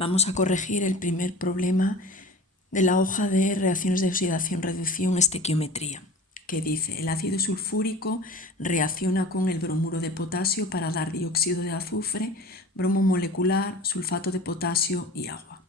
Vamos a corregir el primer problema de la hoja de reacciones de oxidación-reducción estequiometría, que dice: el ácido sulfúrico reacciona con el bromuro de potasio para dar dióxido de azufre, bromo molecular, sulfato de potasio y agua.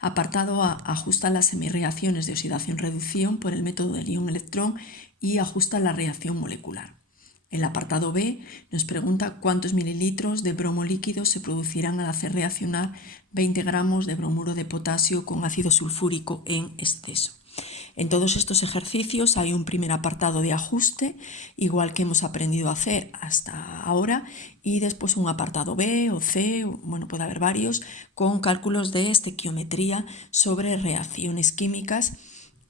Apartado A: ajusta las semireacciones de oxidación-reducción por el método del ion-electrón y ajusta la reacción molecular. El apartado B nos pregunta cuántos mililitros de bromo líquido se producirán al hacer reaccionar 20 gramos de bromuro de potasio con ácido sulfúrico en exceso. En todos estos ejercicios hay un primer apartado de ajuste, igual que hemos aprendido a hacer hasta ahora, y después un apartado B o C, bueno, puede haber varios, con cálculos de estequiometría sobre reacciones químicas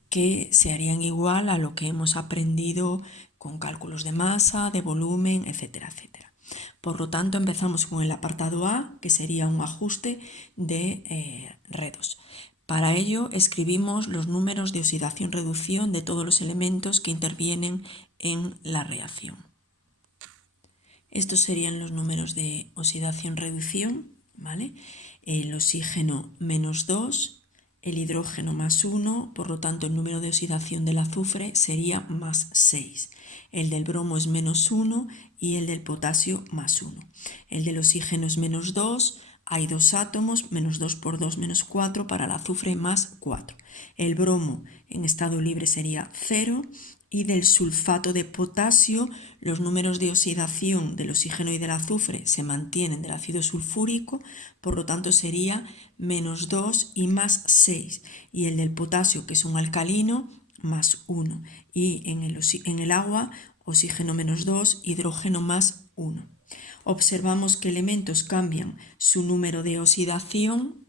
que se harían igual a lo que hemos aprendido con cálculos de masa, de volumen, etcétera, etcétera. Por lo tanto, empezamos con el apartado A, que sería un ajuste de redos. Para ello, escribimos los números de oxidación-reducción de todos los elementos que intervienen en la reacción. Estos serían los números de oxidación-reducción, ¿vale? El oxígeno -2, el hidrógeno +1, por lo tanto el número de oxidación del azufre sería +6. El del bromo es -1 y el del potasio +1. El del oxígeno es -2, hay 2 átomos, -2 por 2, -4, para el azufre +4. El bromo en estado libre sería 0 y del sulfato de potasio los números de oxidación del oxígeno y del azufre se mantienen del ácido sulfúrico, por lo tanto sería -2 y +6. Y el del potasio, que es un alcalino, +1. Y en el agua, oxígeno -2, hidrógeno +1. Observamos que elementos cambian su número de oxidación,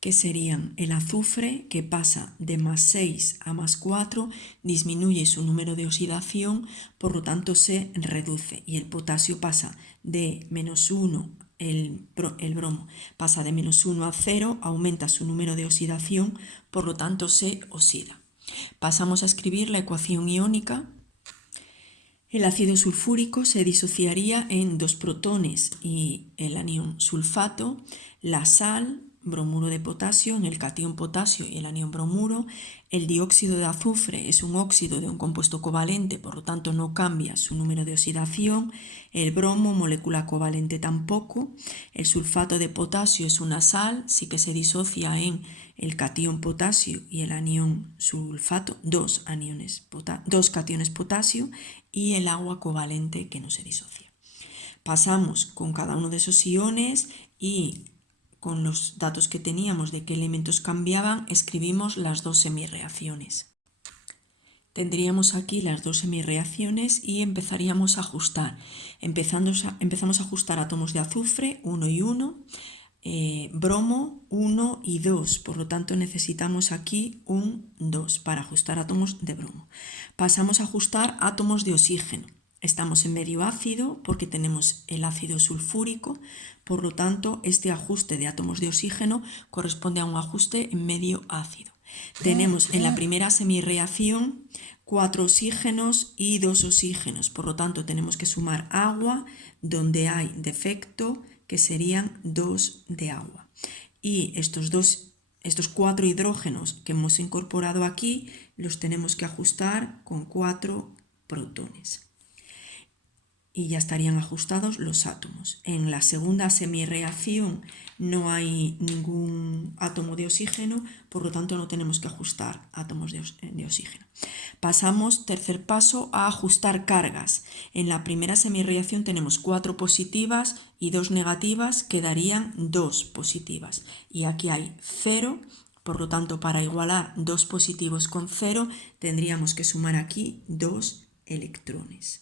que serían el azufre, que pasa de +6 a +4, disminuye su número de oxidación, por lo tanto se reduce. Y el potasio pasa de -1, el bromo pasa de -1 a 0, aumenta su número de oxidación, por lo tanto se oxida. Pasamos a escribir la ecuación iónica. El ácido sulfúrico se disociaría en 2 protones y el anión sulfato, la sal, bromuro de potasio, en el catión potasio y el anión bromuro. El dióxido de azufre es un óxido de un compuesto covalente, por lo tanto no cambia su número de oxidación. El bromo, molécula covalente, tampoco. El sulfato de potasio es una sal, sí que se disocia en el catión potasio y el anión sulfato, dos cationes potasio, y el agua covalente, que no se disocia. Pasamos con cada uno de esos iones y con los datos que teníamos de qué elementos cambiaban, escribimos las dos semireacciones. Tendríamos aquí las dos semireacciones y empezaríamos a ajustar. Empezamos a ajustar átomos de azufre, 1 y 1, bromo 1 y 2, por lo tanto necesitamos aquí un 2 para ajustar átomos de bromo. Pasamos a ajustar átomos de oxígeno. Estamos en medio ácido porque tenemos el ácido sulfúrico, por lo tanto este ajuste de átomos de oxígeno corresponde a un ajuste en medio ácido. Tenemos en la primera semireacción 4 oxígenos y 2 oxígenos, por lo tanto tenemos que sumar agua donde hay defecto, que serían 2 de agua. Y estos 4 hidrógenos que hemos incorporado aquí los tenemos que ajustar con 4 protones. Y ya estarían ajustados los átomos. En la segunda semireacción no hay ningún átomo de oxígeno, por lo tanto no tenemos que ajustar átomos de oxígeno. Pasamos, tercer paso, a ajustar cargas. En la primera semireacción tenemos 4 positivas y 2 negativas, que darían 2 positivas. Y aquí hay 0, por lo tanto para igualar 2 positivos con 0 tendríamos que sumar aquí 2 electrones.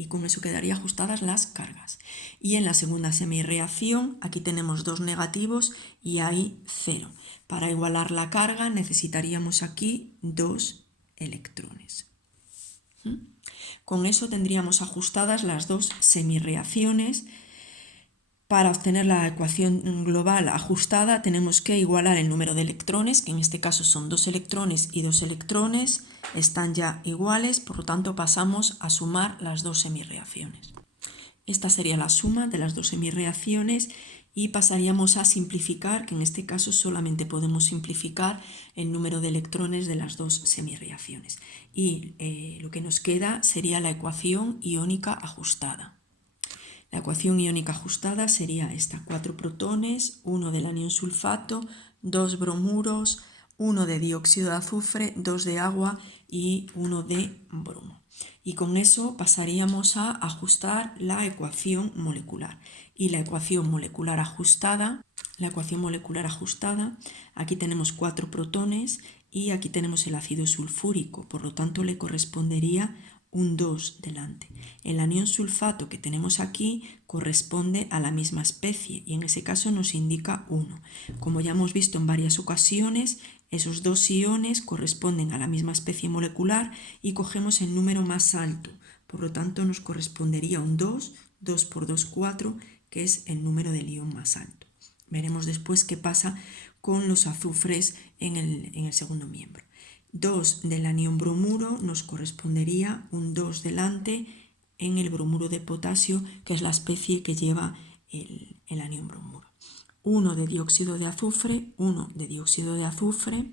Y con eso quedarían ajustadas las cargas. Y en la segunda semireacción, aquí tenemos 2 negativos y hay 0. Para igualar la carga necesitaríamos aquí 2 electrones. Con eso tendríamos ajustadas las 2 semireacciones. Para obtener la ecuación global ajustada tenemos que igualar el número de electrones, que en este caso son 2 electrones y 2 electrones, están ya iguales, por lo tanto pasamos a sumar las 2 semireacciones. Esta sería la suma de las 2 semireacciones Y pasaríamos a simplificar, que en este caso solamente podemos simplificar el número de electrones de las dos semirreacciones. Y lo que nos queda sería la ecuación iónica ajustada. La ecuación iónica ajustada sería esta: 4 protones, 1 del anión sulfato, 2 bromuros, 1 de dióxido de azufre, 2 de agua y 1 de bromo. Y con eso pasaríamos a ajustar la ecuación molecular. Y la ecuación molecular ajustada, aquí tenemos 4 protones y aquí tenemos el ácido sulfúrico, por lo tanto le correspondería un 2 delante. El anión sulfato que tenemos aquí corresponde a la misma especie y en ese caso nos indica 1. Como ya hemos visto en varias ocasiones, esos dos iones corresponden a la misma especie molecular y cogemos el número más alto. Por lo tanto nos correspondería un 2, 2 por 2, 4, que es el número del ion más alto. Veremos después qué pasa con los azufres en el segundo miembro. 2 del anión bromuro nos correspondería un 2 delante en el bromuro de potasio, que es la especie que lleva el anión bromuro. 1 de dióxido de azufre, 1 de dióxido de azufre,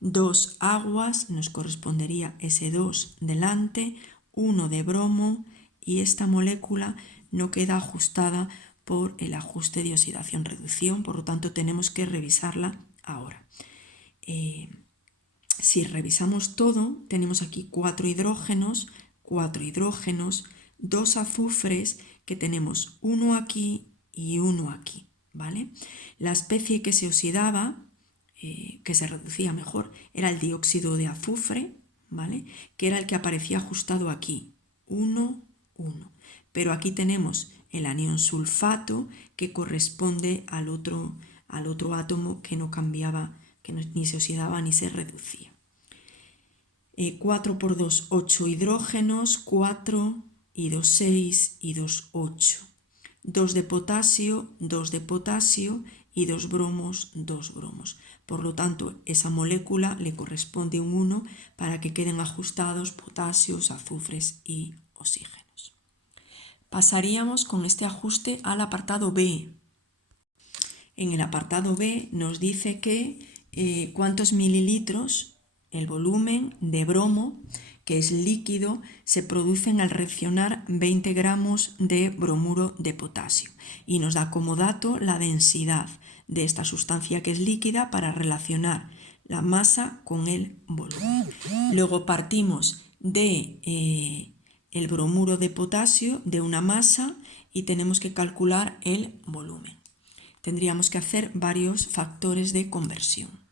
2 aguas, nos correspondería ese 2 delante, 1 de bromo, y esta molécula no queda ajustada por el ajuste de oxidación-reducción, por lo tanto tenemos que revisarla ahora. Si revisamos todo, tenemos aquí 4 hidrógenos, 2 azufres, que tenemos uno aquí y uno aquí, ¿vale? La especie que se oxidaba, que se reducía mejor, era el dióxido de azufre, ¿vale? Que era el que aparecía ajustado aquí, 1, 1. Pero aquí tenemos el anión sulfato, que corresponde al otro átomo que no cambiaba, que ni se oxidaba ni se reducía. 4 por 2, 8 hidrógenos, 4 y 2, 6 y 2, 8. 2 de potasio y 2 bromos, 2 bromos. Por lo tanto, esa molécula le corresponde un 1 para que queden ajustados potasios, azufres y oxígenos. Pasaríamos con este ajuste al apartado B. En el apartado B nos dice que cuántos mililitros, el volumen de bromo, que es líquido, se producen al reaccionar 20 gramos de bromuro de potasio, y nos da como dato la densidad de esta sustancia que es líquida para relacionar la masa con el volumen. Luego partimos de el bromuro de potasio, de una masa, y tenemos que calcular el volumen. Tendríamos que hacer varios factores de conversión.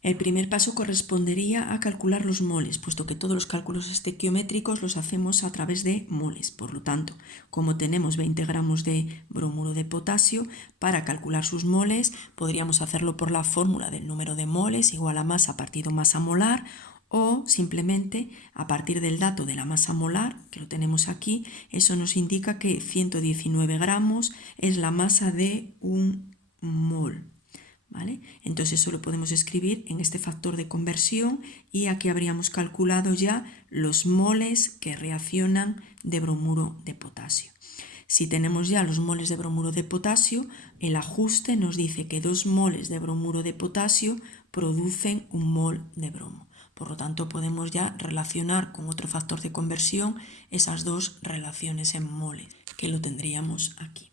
El primer paso correspondería a calcular los moles, puesto que todos los cálculos estequiométricos los hacemos a través de moles. Por lo tanto, como tenemos 20 gramos de bromuro de potasio, para calcular sus moles podríamos hacerlo por la fórmula del número de moles igual a masa partido masa molar, o simplemente a partir del dato de la masa molar, que lo tenemos aquí, eso nos indica que 119 gramos es la masa de un mol. ¿Vale? Entonces eso lo podemos escribir en este factor de conversión, y aquí habríamos calculado ya los moles que reaccionan de bromuro de potasio. Si tenemos ya los moles de bromuro de potasio, el ajuste nos dice que 2 moles de bromuro de potasio producen un mol de bromo. Por lo tanto, podemos ya relacionar con otro factor de conversión esas dos relaciones en moles, que lo tendríamos aquí.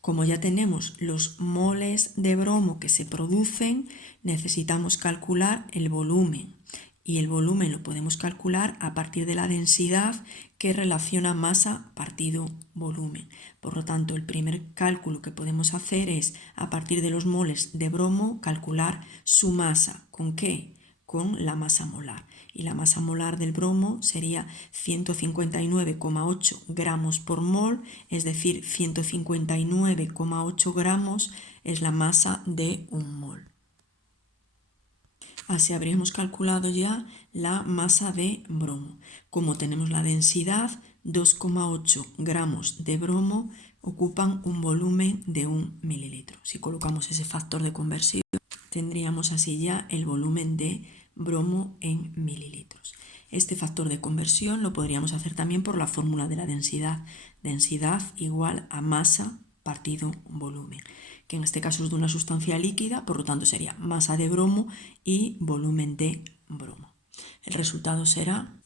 Como ya tenemos los moles de bromo que se producen, necesitamos calcular el volumen. Y el volumen lo podemos calcular a partir de la densidad que relaciona masa partido volumen. Por lo tanto, el primer cálculo que podemos hacer es, a partir de los moles de bromo, calcular su masa. ¿Con qué? Con la masa molar. Y la masa molar del bromo sería 159,8 gramos por mol, es decir, 159,8 gramos es la masa de un mol. Así habríamos calculado ya la masa de bromo. Como tenemos la densidad, 2,8 gramos de bromo ocupan un volumen de 1 mililitro. Si colocamos ese factor de conversión, tendríamos así ya el volumen de bromo en mililitros. Este factor de conversión lo podríamos hacer también por la fórmula de la densidad. Densidad igual a masa partido volumen, que en este caso es de una sustancia líquida, por lo tanto sería masa de bromo y volumen de bromo. El resultado será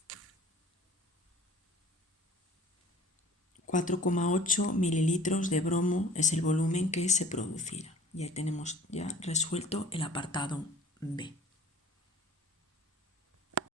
4,8 mililitros de bromo es el volumen que se producirá. Y ahí tenemos ya resuelto el apartado B.